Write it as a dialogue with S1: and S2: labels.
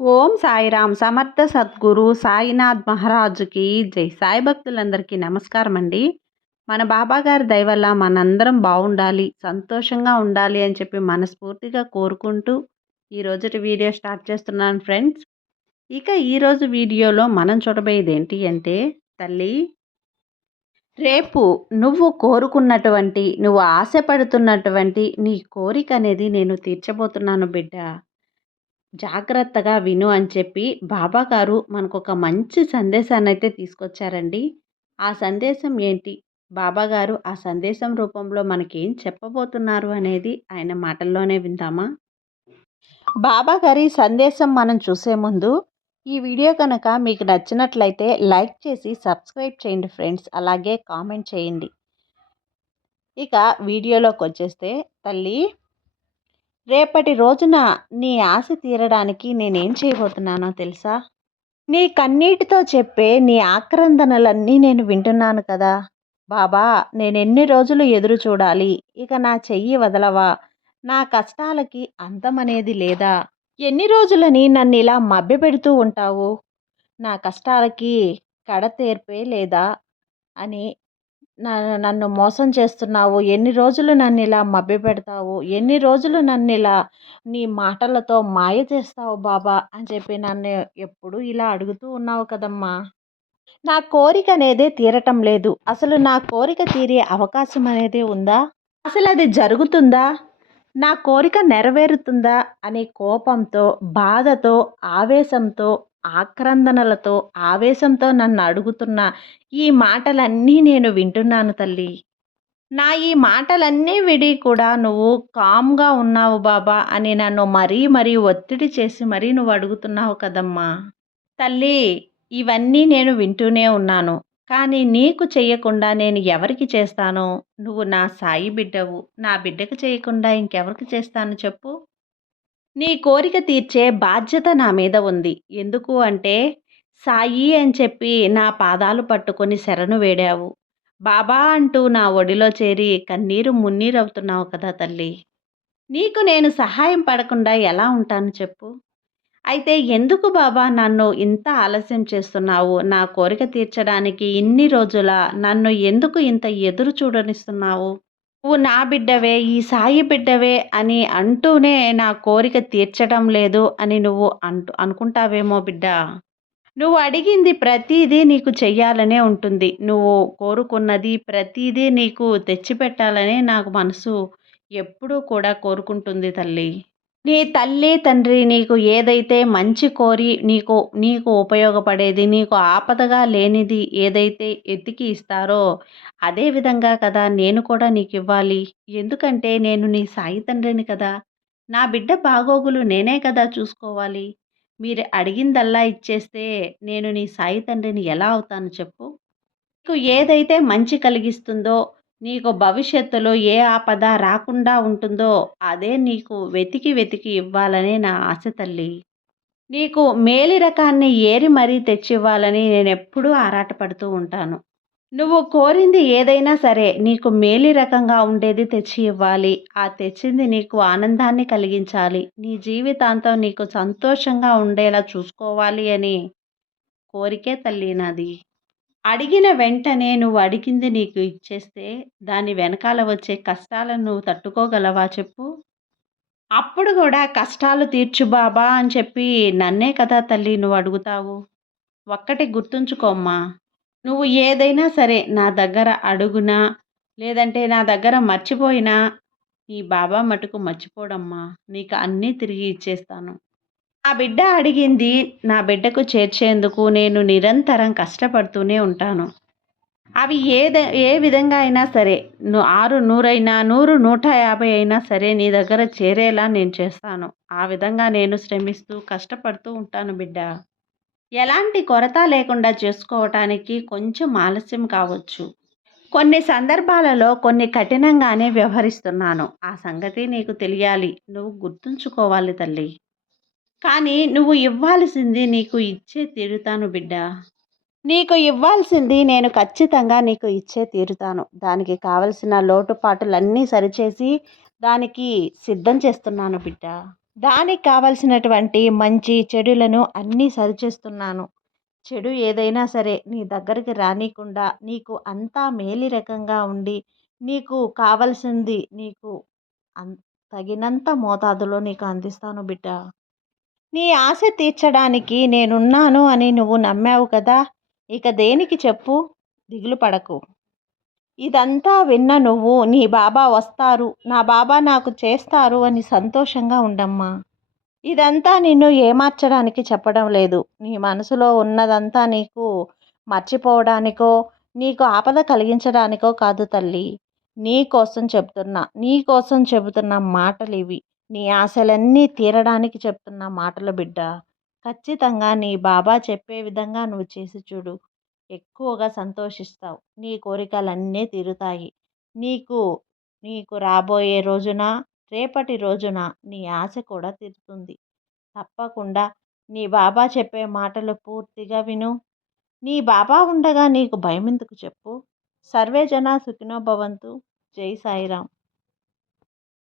S1: ఓం సాయిరామ్ సమర్థ సద్గురు సాయినాథ్ మహారాజుకి జై. సాయి భక్తులందరికీ నమస్కారం అండి మన బాబా గారి దయ వల్ల మనందరం బాగుండాలి సంతోషంగా ఉండాలి అని చెప్పి మనస్ఫూర్తిగా కోరుకుంటూ ఈ రోజుటి వీడియో స్టార్ట్ చేస్తున్నాను ఫ్రెండ్స్. ఇక ఈరోజు వీడియోలో మనం చూడబోయేది ఏంటి అంటే తల్లి రేపు నువ్వు కోరుకున్నటువంటి నువ్వు ఆశపడుతున్నటువంటి నీ కోరిక అనేది నేను తీర్చబోతున్నాను బిడ్డ. జాగ్రత్తగా విను అని చెప్పి బాబా గారు మనకు ఒక మంచి సందేశాన్ని అయితే తీసుకొచ్చారండి. ఆ సందేశం ఏంటి? బాబా గారు ఆ సందేశం రూపంలో మనకేం చెప్పబోతున్నారు అనేది ఆయన మాటల్లోనే విందామా? బాబా గారి సందేశం మనం చూసే ముందు ఈ వీడియో కనుక మీకు నచ్చినట్లయితే లైక్ చేసి సబ్స్క్రైబ్ చేయండి ఫ్రెండ్స్. అలాగే కామెంట్ చేయండి. ఇక వీడియోలోకి వచ్చేస్తే తల్లి రేపటి రోజున నీ ఆశ తీరడానికి నేనేం చేయబోతున్నానో తెలుసా? నీ కన్నీటితో చెప్పే నీ ఆక్రందనలన్నీ నేను వింటున్నాను కదా. బాబా నేను ఎన్ని రోజులు ఎదురు చూడాలి? ఇక నా చెయ్యి వదలవా? నా కష్టాలకి అంతమనేది లేదా? ఎన్ని రోజులని నన్ను ఇలా మభ్యపెడుతూ ఉంటావు? నా కష్టాలకి కడతేర్పే లేదా? అని నన్ను మోసం చేస్తున్నావు. ఎన్ని రోజులు నన్ను ఇలా మభ్యపెడతావు? ఎన్ని రోజులు నన్ను ఇలా నీ మాటలతో మాయ చేస్తావు బాబా? అని చెప్పి నన్ను ఎప్పుడు ఇలా అడుగుతూ ఉన్నావు కదమ్మా. నా కోరిక అనేదే తీరటం లేదు. అసలు నా కోరిక తీరే అవకాశం అనేది ఉందా? అసలు అది జరుగుతుందా? నా కోరిక నెరవేరుతుందా? అనే కోపంతో బాధతో ఆవేశంతో ఆక్రందనలతో ఆవేశంతో నన్ను అడుగుతున్న ఈ మాటలన్నీ నేను వింటున్నాను తల్లి. నా ఈ మాటలన్నీ విడి కూడా నువ్వు కామ్గా ఉన్నావు బాబా అని నన్ను మరీ మరీ ఒత్తిడి చేసి మరీ నువ్వు అడుగుతున్నావు కదమ్మా. తల్లి ఇవన్నీ నేను వింటూనే ఉన్నాను. కానీ నీకు చేయకుండా నేను ఎవరికి చేస్తాను? నువ్వు నా సాయి బిడ్డవు. నా బిడ్డకు చేయకుండా ఇంకెవరికి చేస్తాను చెప్పు. నీ కోరిక తీర్చే బాధ్యత నా మీద ఉంది. ఎందుకు అంటే సాయి అని చెప్పి నా పాదాలు పట్టుకొని శరణు వేడావు. బాబా అంటూ నా ఒడిలో చేరి కన్నీరు మున్నీరు అవుతున్నావు కదా తల్లి. నీకు నేను సహాయం పడకుండా ఎలా ఉంటాను చెప్పు. అయితే ఎందుకు బాబా నన్ను ఇంత ఆలస్యం చేస్తున్నావు? నా కోరిక తీర్చడానికి ఇన్ని రోజుల నన్ను ఎందుకు ఇంత ఎదురు చూడనిస్తున్నావు? నువ్వు నా బిడ్డవే ఈ సాయి బిడ్డవే అని అంటూనే నా కోరిక తీర్చడం లేదు అని నువ్వు అంటు అనుకుంటావేమో బిడ్డ? నువ్వు అడిగింది ప్రతిదీ నీకు చెయ్యాలనే ఉంటుంది. నువ్వు కోరుకున్నది ప్రతిదీ నీకు తెచ్చిపెట్టాలనే నాకు మనసు ఎప్పుడూ కూడా కోరుకుంటుంది తల్లి. నీ తల్లి తండ్రి నీకు ఏదైతే మంచి కోరి నీకు నీకు ఉపయోగపడేది నీకు ఆపదగా లేనిది ఏదైతే ఎత్తికి ఇస్తారో అదే విధంగా కదా నేను కూడా నీకు ఇవ్వాలి. ఎందుకంటే నేను నీ సాయి తండ్రిని కదా. నా బిడ్డ బాగోగులు నేనే కదా చూసుకోవాలి. మీరు అడిగిందల్లా ఇచ్చేస్తే నేను నీ సాయి తండ్రిని ఎలా అవుతాను చెప్పు? నీకు ఏదైతే మంచి కలిగిస్తుందో నీకు భవిష్యత్తులో ఏ ఆపద రాకుండా ఉంటుందో అదే నీకు వెతికి వెతికి ఇవ్వాలని నా ఆశ తల్లి. నీకు మేలి రకాన్ని ఏరి మరీ తెచ్చివ్వాలని నేను ఎప్పుడూ ఆరాటపడుతూ ఉంటాను. నువ్వు కోరింది ఏదైనా సరే నీకు మేలి రకంగా ఉండేది తెచ్చి ఇవ్వాలి. ఆ తెచ్చింది నీకు ఆనందాన్ని కలిగించాలి. నీ జీవితాంతం నీకు సంతోషంగా ఉండేలా చూసుకోవాలి అని కోరికే తల్లి నాది. అడిగిన వెంటనే నువ్వు అడిగింది నీకు ఇచ్చేస్తే దాని వెనకాల వచ్చే కష్టాలను నువ్వు తట్టుకోగలవా చెప్పు? అప్పుడు కూడా కష్టాలు తీర్చు బాబా అని చెప్పి నన్నే కదా తల్లి నువ్వు అడుగుతావు? ఒక్కటి గుర్తుంచుకోమ్మా. నువ్వు ఏదైనా సరే నా దగ్గర అడుగునా లేదంటే నా దగ్గర మర్చిపోయినా నీ బాబా మటుకు మర్చిపోడమ్మా. నీకు అన్నీ తిరిగి ఇచ్చేస్తాను. ఆ బిడ్డ అడిగింది నా బిడ్డకు చేర్చేందుకు నేను నిరంతరం కష్టపడుతూనే ఉంటాను. అవి ఏద ఏ విధంగా అయినా సరే ఆరు నూరైనా నూరు నూట యాభై అయినా సరే నీ దగ్గర చేరేలా నేను చేస్తాను. ఆ విధంగా నేను శ్రమిస్తూ కష్టపడుతూ ఉంటాను బిడ్డ. ఎలాంటి కొరత లేకుండా చేసుకోవటానికి కొంచెం ఆలస్యం కావచ్చు. కొన్ని సందర్భాలలో కొన్ని కఠినంగానే వ్యవహరిస్తున్నాను. ఆ సంగతి నీకు తెలియాలి. నువ్వు గుర్తుంచుకోవాలి తల్లి. కానీ నువ్వు ఇవ్వాల్సింది నీకు ఇచ్చే తీరుతాను బిడ్డ. నీకు ఇవ్వాల్సింది నేను ఖచ్చితంగా నీకు ఇచ్చే తీరుతాను. దానికి కావలసిన లోటుపాటులన్నీ సరిచేసి దానికి సిద్ధం చేస్తున్నాను బిడ్డ. దానికి కావలసినటువంటి మంచి చెడులను అన్నీ సరిచేస్తున్నాను. చెడు ఏదైనా సరే నీ దగ్గరికి రానికుండా నీకు అంతా మేలి రకంగా ఉండి నీకు కావలసింది నీకు అన్ తగినంత మోతాదులో నీకు అందిస్తాను బిడ్డ. నీ ఆశ తీర్చడానికి నేనున్నాను అని నువ్వు నమ్మావు కదా ఇక దేనికి చెప్పు? దిగులు పడకు. ఇదంతా విన్న నువ్వు నీ బాబా వస్తారు నా బాబా నాకు చేస్తారు అని సంతోషంగా ఉండమ్మా. ఇదంతా నిన్ను ఏమార్చడానికి చెప్పడం లేదు. నీ మనసులో ఉన్నదంతా నీకు మర్చిపోవడానికో నీకు ఆపద కలిగించడానికో కాదు తల్లి. నీ కోసం చెప్తున్నా నీ కోసం చెబుతున్న మాటలు ఇవి నీ ఆశలన్నీ తీరడానికి చెప్తున్న మాటలు బిడ్డ. ఖచ్చితంగా నీ బాబా చెప్పే విధంగా నువ్వు చేసి చూడు. ఎక్కువగా సంతోషిస్తావు. నీ కోరికలన్నీ తీరుతాయి. నీకు నీకు రాబోయే రోజున రేపటి రోజున నీ ఆశ కూడా తీరుతుంది. తప్పకుండా నీ బాబా చెప్పే మాటలు పూర్తిగా విను. నీ బాబా ఉండగా నీకు భయం ఎందుకు చెప్పు. సర్వే జన జై సాయిరామ్.